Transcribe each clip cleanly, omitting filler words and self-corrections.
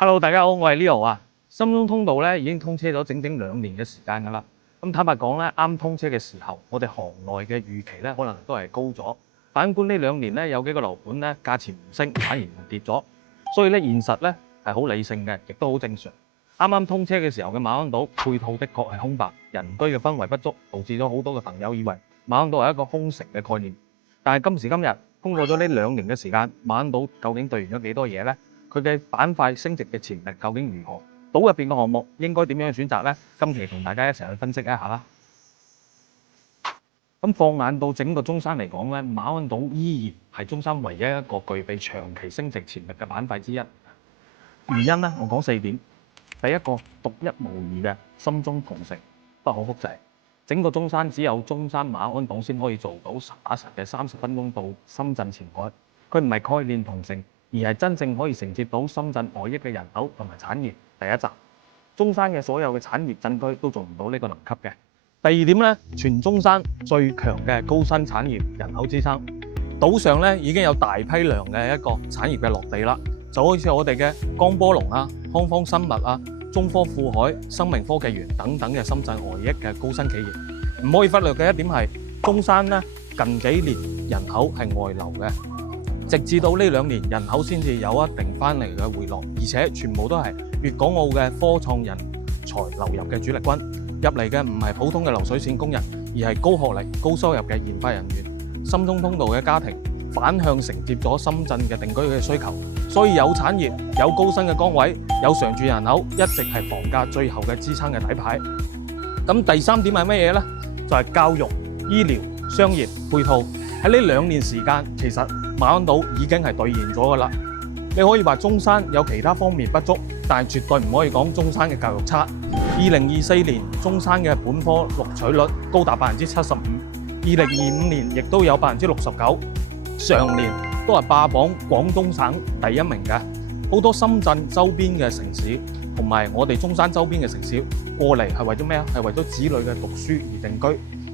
Hello，大家好，我係 Leo 啊。深中通道咧已經通車咗整整2年嘅時間㗎啦。咁坦白講咧，啱通車嘅時候，我哋行內嘅預期咧可能都係高咗。反觀呢2年咧，有幾個樓盤咧價錢唔升，反而跌咗。所以咧現實咧係好理性嘅，亦都好正常。啱啱通車嘅時候嘅馬鞍島配套的確係空白，人居嘅氛圍不足，導致咗好多嘅朋友以為馬鞍島係一個空城嘅概念。但係今時今日，通過咗呢2年嘅時間，馬鞍島究竟兌現咗幾多嘢咧？佢嘅板塊升值嘅潛力究竟如何？島入邊嘅項目應該點樣去選擇呢？今期同大家一齊去分析一下啦。咁放眼到整個中山嚟講咧，馬鞍島依然係中山唯一一個具備長期升值潛力嘅板塊之一。原因咧，我講4點。第一個，獨一無二嘅深中同城，不可複製。整個中山只有中山馬鞍島先可以做到打實嘅30分鐘到深圳前海。佢唔係概念同城，而係真正可以承接到深圳外溢嘅人口同埋產業。第一站，中山嘅所有嘅產業鎮區都做唔到呢個能級嘅。第二點咧，全中山最強嘅高新產業人口支撐，島上咧已經有大批量嘅一個產業嘅落地啦，就好似我哋嘅江波龍啊、康方生物啊、中科富海、生命科技園等等嘅深圳外溢嘅高新企業。唔可以忽略嘅一點係，中山咧近幾年人口係外流嘅。直至到呢2年，人口先至有一定翻嚟嘅回落，而且全部都係粵港澳嘅科創人才流入嘅主力軍，入嚟嘅唔係普通嘅流水線工人，而係高學歷、高收入嘅研發人員。深中通道嘅家庭反向承接咗深圳嘅定居嘅需求，所以有產業、有高薪嘅崗位、有常住人口，一直係房價最後嘅支撐嘅底牌。咁第3點係乜嘢呢？就係教育、醫療、商業配套。喺呢2年時間，其實馬鞍島已經係兌現咗㗎啦。你可以話中山有其他方面不足，但係絕對唔可以講中山嘅教育差。2024年中山嘅本科錄取率高達75%，2025年亦都有69%，上年都係霸榜廣東省第1名嘅。好多深圳周邊嘅城市同埋我哋中山周邊嘅城市過嚟係為咗咩啊？係為咗子女嘅讀書而定居。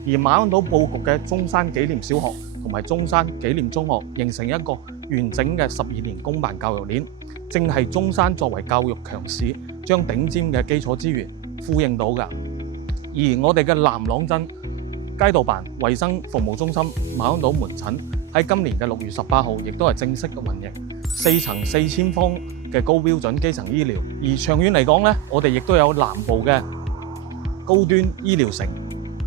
而馬鞍島佈局嘅中山紀念小學同埋中山紀念中學，形成一個完整嘅12年公辦教育鏈，正係中山作為教育強市，將頂尖嘅基礎資源呼應到㗎。而我哋嘅南朗鎮街道辦衛生服務中心馬鞍島門診喺今年嘅6月18號，亦都係正式嘅運營，4層4000方嘅高標準基層醫療。而長遠嚟講咧，我哋亦都有南部嘅高端醫療城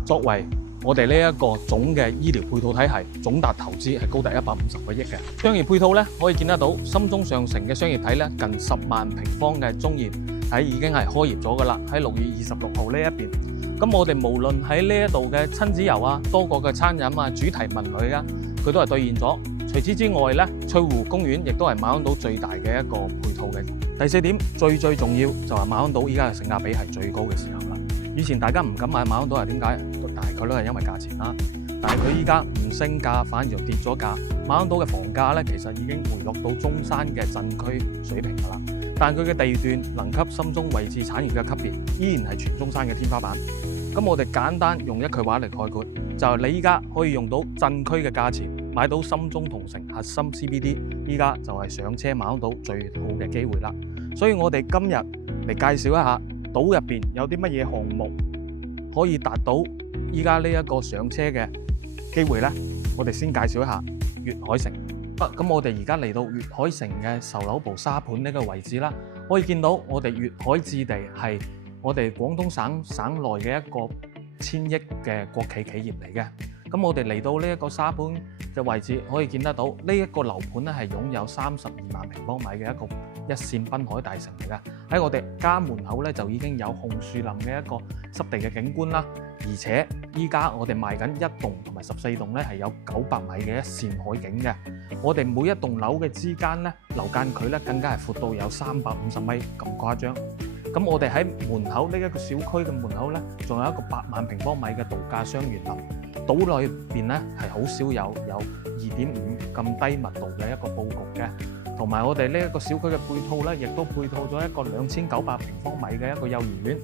作為我哋呢一個總嘅醫療配套體系，總達投資係高達150個億嘅。商業配套咧，可以見得到深中上城嘅商業體咧，近10萬平方嘅中業體已經係開業咗㗎啦。喺6月26號呢一邊，咁我哋無論喺呢一度嘅親子遊啊、多國嘅餐飲啊、主題文旅啊，佢都係兌現咗。除此之外咧，翠湖公園亦都係馬鞍島最大嘅一個配套嘅。第4點最重要就係馬鞍島依家嘅性價比係最高嘅時候啦。以前大家唔敢買馬鞍島係點解？大概都係因為價錢啦。但係佢依家唔升價，反而就跌咗價。馬鞍島嘅房價咧，其實已經回落到中山嘅鎮區水平㗎啦。但佢嘅地段、能級、深中位置、產業嘅級別，依然係全中山嘅天花板。咁我哋簡單用一句話嚟概括，就係你依家可以用到鎮區嘅價錢買到深中同城核心 CBD， 依家就係上車馬鞍島最好嘅機會啦。所以我哋今日嚟介紹一下島入邊有啲乜嘢項目可以達到依家呢一個上車嘅機會呢？我哋先介紹一下粵海城。咁我哋而家嚟到粵海城嘅售樓部沙盤呢個位置啦，可以見到我哋粵海置地係我哋廣東省內嘅一個1000億嘅國企企業嚟嘅。咁我哋嚟到呢一個沙盤嘅位置，可以見得到呢一個樓盤咧係擁有32萬平方米嘅一個一線濱海大城嚟嘅。喺我哋家門口咧就已經有紅樹林嘅一個濕地嘅景觀啦。而且依家我哋賣緊1棟同埋14棟咧係有900米嘅一線海景嘅。我哋每一棟樓嘅之間咧樓間距咧更加係闊到有350米咁誇張。咁我哋喺門口呢一個小區嘅門口咧，仲有一個8萬平方米嘅度假雙園林。島裏邊咧係好少有2.5咁低密度嘅一個佈局嘅。同埋我哋呢一個小區嘅配套咧，亦都配套咗一個2900平方米嘅一個幼兒園，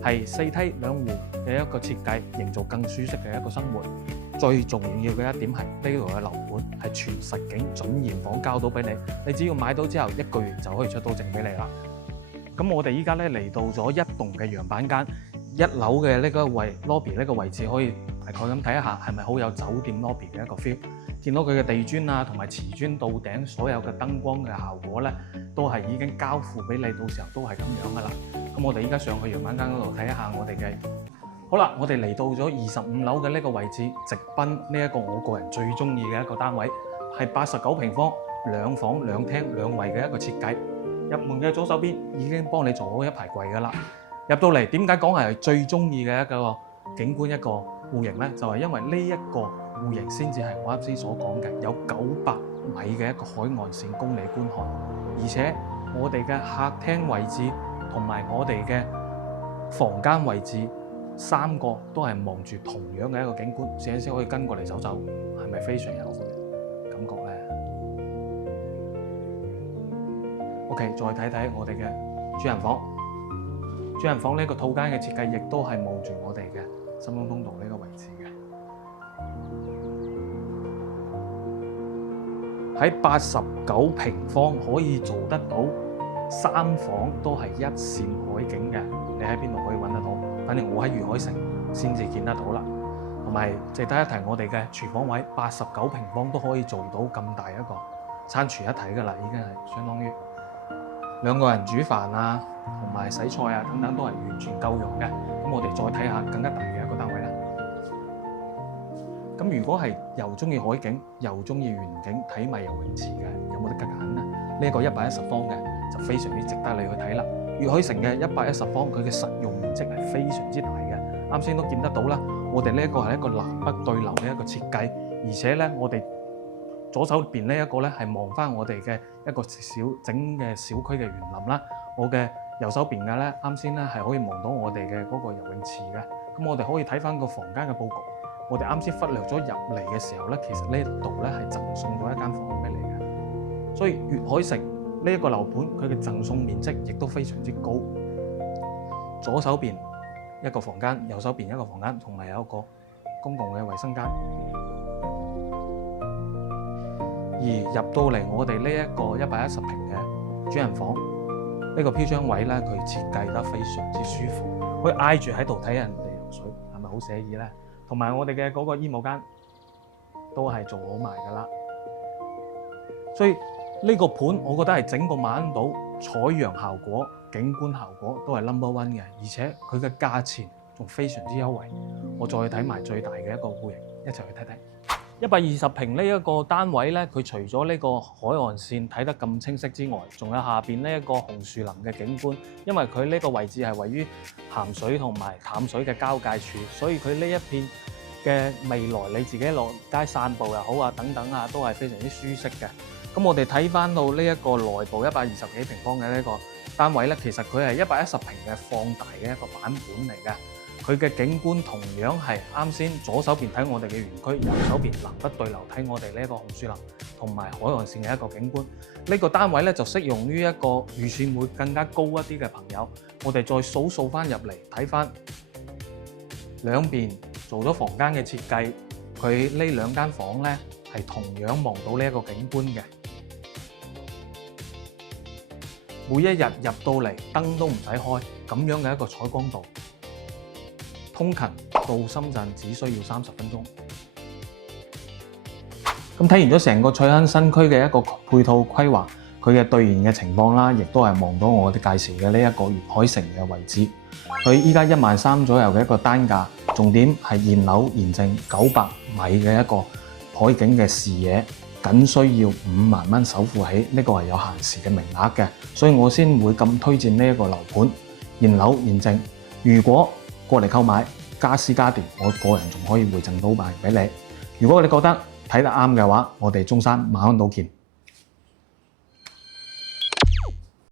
係4梯2戶嘅一個設計，營造更舒適嘅一個生活。最重要嘅一點係呢度嘅樓盤係全實景準現房交到俾你，你只要買到之後1個月就可以出到證俾你啦。咁我哋依家咧嚟到咗一棟嘅樣板間，1樓嘅呢個lobby 呢個位置，可以大概咁睇一下，係咪好有酒店 lobby 嘅一個 feel？見到佢嘅地磚啊，同埋瓷磚到頂所有嘅燈光嘅效果咧，都係已經交付俾你，到時候都係咁樣噶啦。咁我哋依家上去樣板間嗰度睇一下我哋嘅。好啦，我哋嚟到咗25樓嘅呢個位置，直奔呢一個我個人最中意嘅一個單位，係89平方，2房2廳2衛嘅一個設計。入門嘅左手邊已經幫你做好一排櫃噶啦。入到嚟點解講係最中意嘅一個景觀一個戶型呢？就係因為呢一個戶型先至係我啱先所講嘅，有900米嘅一個海岸線供你觀看，而且我哋嘅客廳位置同埋我哋嘅房間位置3個都係望住同樣嘅一個景觀，試一試可以跟過嚟走走，係咪非常有感覺呢？OK， 再睇睇我哋嘅主人房。主人房呢個套間嘅設計亦都係望住我哋嘅新豐通道呢個位置嘅。喺89平方可以做得到3房都係一線海景嘅，你喺邊度可以揾得到？反正我喺粵海城先至見得到啦。同埋值得一提，我哋嘅廚房位89平方都可以做到咁大一個餐廚一體㗎啦，已經係相當於2個人煮飯啊，同埋洗菜啊等等都係完全夠用嘅。咁我哋再睇下更加大嘅一個單位啦。咁如果係又中意海景又中意園景睇埋游泳池嘅，有冇得揀呢？呢個110方嘅就非常之值得你去睇啦。粵海城嘅110方，佢嘅實用面積係非常之大嘅。啱先都見得到啦，我哋呢一個係一個南北對流嘅一個設計，而且咧我哋左手邊呢一個咧係望翻我哋嘅一個整嘅小區嘅園林啦。我嘅右手邊嘅咧，啱先咧係可以望到我哋嘅嗰個游泳池嘅。咁我哋可以睇翻個房間嘅佈局。我哋啱先忽略咗入嚟嘅時候咧，其實呢度咧係贈送咗一間房俾你嘅。所以粵海城呢一個樓盤，佢嘅贈送面積亦都非常之高。左手邊一個房間，右手邊一個房間，同埋有一個公共嘅衛生間。而入到嚟我哋呢一個110平嘅主人房，呢個飄窗位咧，佢設計得非常之舒服，可以挨住喺度睇人哋游水，係咪好寫意咧？同埋我哋嘅嗰個衣帽間都係做好埋㗎啦。所以呢個盤，我覺得係整個馬鞍島採陽效果、景觀效果都係 No.1 嘅，而且佢嘅價錢仲非常之優惠。我再睇埋最大嘅一個戶型，一齊去睇睇。120平呢一個單位咧，佢除咗呢個海岸線睇得咁清晰之外，仲有下邊呢一個紅樹林嘅景觀。因為佢呢個位置係位於鹹水同埋淡水嘅交界處，所以佢呢一片嘅未來你自己落街散步又好啊，等等啊，都係非常之舒適嘅。咁我哋睇翻到呢一個內部120幾平方嘅呢個單位咧，其實佢係110平嘅放大嘅一個版本嚟嘅。佢嘅景觀同樣係啱先左手邊睇我哋嘅園區，右手邊南北對流睇我哋呢一個紅樹林同埋海岸線嘅一個景觀。呢個單位咧就適用於一個預算會更加高一啲嘅朋友。我哋再掃翻入嚟睇翻兩邊做咗房間嘅設計，佢呢2間房咧係同樣望到呢一個景觀嘅。每一日入到嚟燈都唔使開，咁樣嘅一個採光度，通勤到深圳只需要30分鐘。咁睇完咗成個翠亨新區嘅一個配套規劃，佢嘅兌現嘅情況啦，亦都係望到我哋介紹嘅呢一個粵海城嘅位置。佢依家13000左右嘅一個單價，重點係現樓現證900米嘅一個海景嘅視野。僅需要5萬蚊首付起，呢個係有限時嘅名額嘅，所以我先會咁推薦呢一個樓盤現樓現證。如果過嚟購買家私家電，我個人仲可以回贈到賣俾你。如果你覺得睇得啱嘅話，我哋中山馬鞍島見。